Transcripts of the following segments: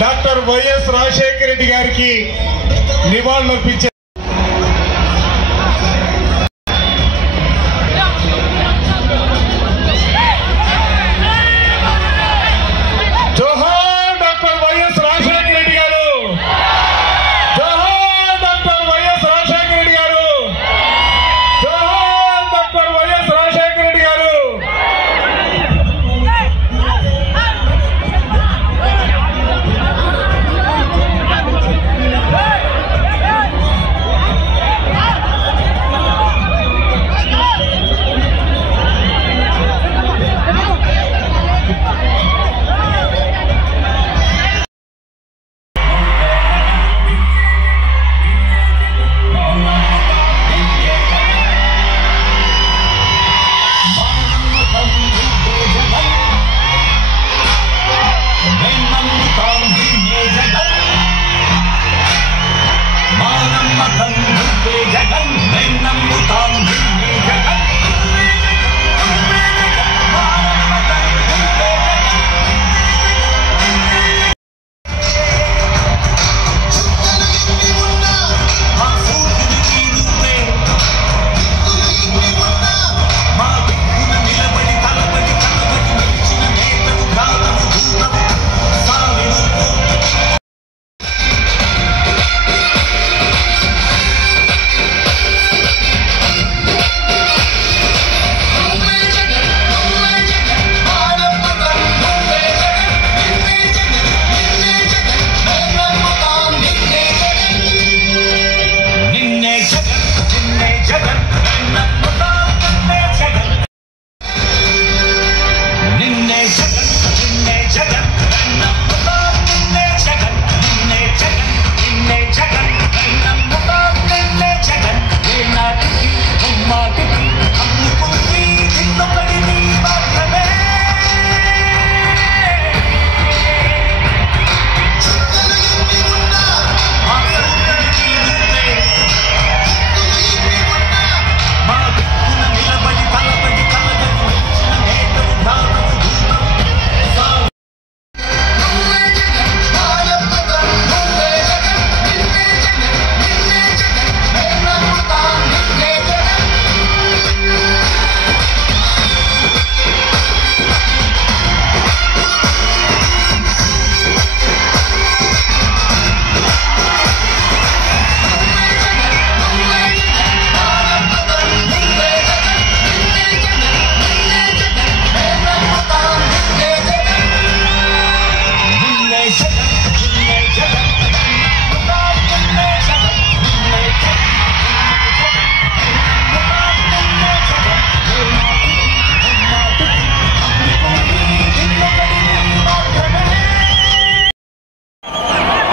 Doctor YS Rajasekhara Reddy గారికి నివాళులర్పించారు. జోహార్ doctor YS Rajasekhara Reddy గారు, జోహార్ డాక్టర్ వైఎస్ రాజశేఖర రెడ్డి గారు, జోహార్ డాక్టర్ వైఎస్ రాజశేఖర రెడ్డి గారు.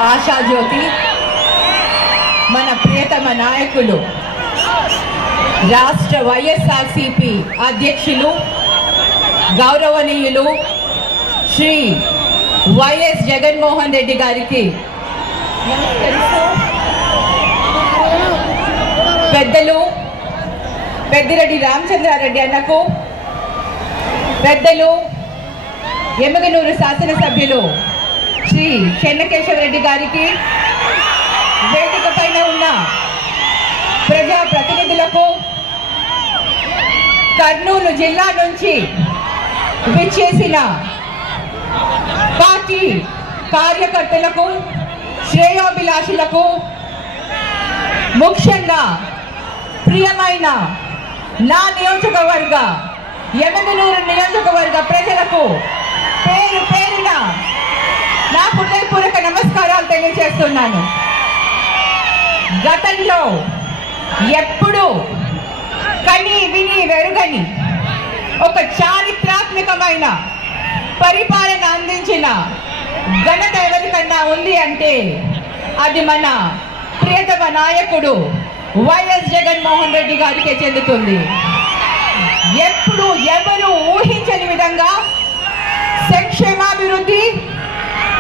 ఆశాజ్యోతి మన ప్రియతమ నాయకులు రాష్ట్ర వైఎస్ఆర్సీపీ అధ్యక్షులు గౌరవనీయులు శ్రీ వైఎస్ జగన్మోహన్ రెడ్డి గారికి పెద్దలు పెద్దిరెడ్డి రామచంద్రారెడ్డి అన్నకు, పెద్దలు ఎమ్మిగనూరు శాసనసభ్యులు శ్రీ చెన్నకేశవరెడ్డి గారికి, వేదిక పైన ఉన్న ప్రజా ప్రతినిధులకు, కర్నూలు జిల్లా నుంచి విచ్చేసిన పార్టీ కార్యకర్తలకు, శ్రేయోభిలాషులకు, ముఖ్యంగా ప్రియమైన నా నియోజకవర్గ ఎమ్మిగనూరు నియోజకవర్గ ప్రజలకు పేరు పేరున నా హృదయపూర్వక నమస్కారాలు తెలియజేస్తున్నాను. గతంలో ఎప్పుడు కని విని వెరుగని ఒక చారిత్రాత్మకమైన పరిపాలన అందించిన ఘనత ఎవరికన్నా ఉంది అంటే అది మన ప్రియతమ నాయకుడు వైఎస్ జగన్మోహన్ రెడ్డి గారికే చెందుతుంది. ఎప్పుడు ఎవరు ఊహించని విధంగా సంక్షేమాభివృద్ధి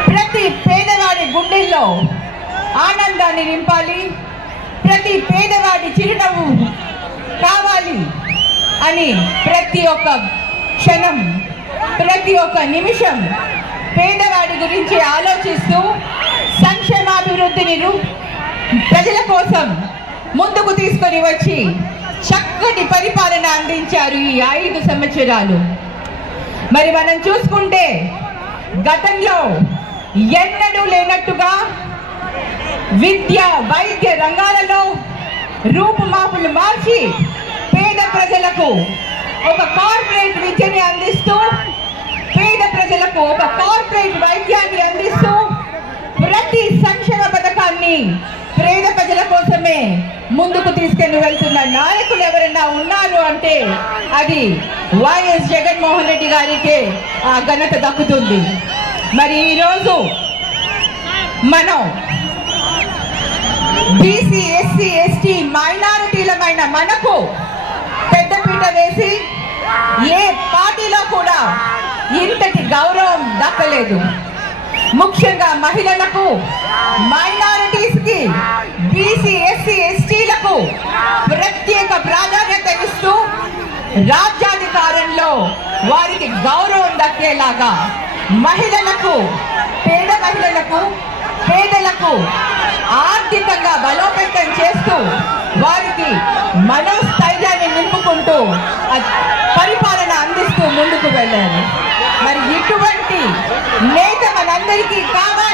ప్రతి పేదవాడి గుండెల్లో ఆనందాన్ని నింపాలి, ప్రతి పేదవాడి చిరునవ్వు కావాలి అని ప్రతి ఒక్క క్షణం ప్రతి ఒక్క నిమిషం పేదవాడి గురించి ఆలోచిస్తూ సంక్షేమాభివృద్ధిని ప్రజల కోసం ముందుకు తీసుకొని వచ్చి చక్కటి పరిపాలన అందించారు ఈ 5 సంవత్సరాలు. మరి మనం చూసుకుంటే గతంలో ఎన్నడూ లేనట్టుగా విద్య వైద్య రంగాలలో రూపుమాపులు మార్చి పేద ప్రజలకు ఒక కార్పొరేట్ విద్యని అందిస్తూ పేద ప్రజలకు ఒక కార్పొరేట్ వైద్యాన్ని అందిస్తూ ప్రతి సంక్షేమ పథకాన్ని పేద ప్రజల కోసమే ముందుకు తీసుకెళ్లి వెళ్తున్న నాయకులు ఎవరైనా ఉన్నారు అంటే అది వైఎస్ జగన్మోహన్ రెడ్డి గారికే ఆ ఘనత దక్కుతుంది. మరి ఈరోజు మనం బీసీ ఎస్సీ ఎస్టీ మైనారిటీలమైన మనకు పెద్దపీట వేసి ఏ పార్టీలో కూడా ఇంతటి గౌరవం దక్కలేదు. ముఖ్యంగా మహిళలకు, మైనారిటీస్ కి, బీసీ ఎస్సీ ఎస్టీలకు ప్రత్యేక ప్రాధాన్యత ఇస్తూ రాజ్యాధికారంలో వారికి గౌరవం దక్కేలాగా మహిళలకు, పేద మహిళలకు, పేదలకు ఆర్థికంగా బలోపేతం చేస్తూ వారికి మనోస్థైర్యాన్ని నింపుకుంటూ పరిపాలన అందిస్తూ ముందుకు వెళ్ళారు. మరి ఇటువంటి నేత మనందరికీ కావాలి.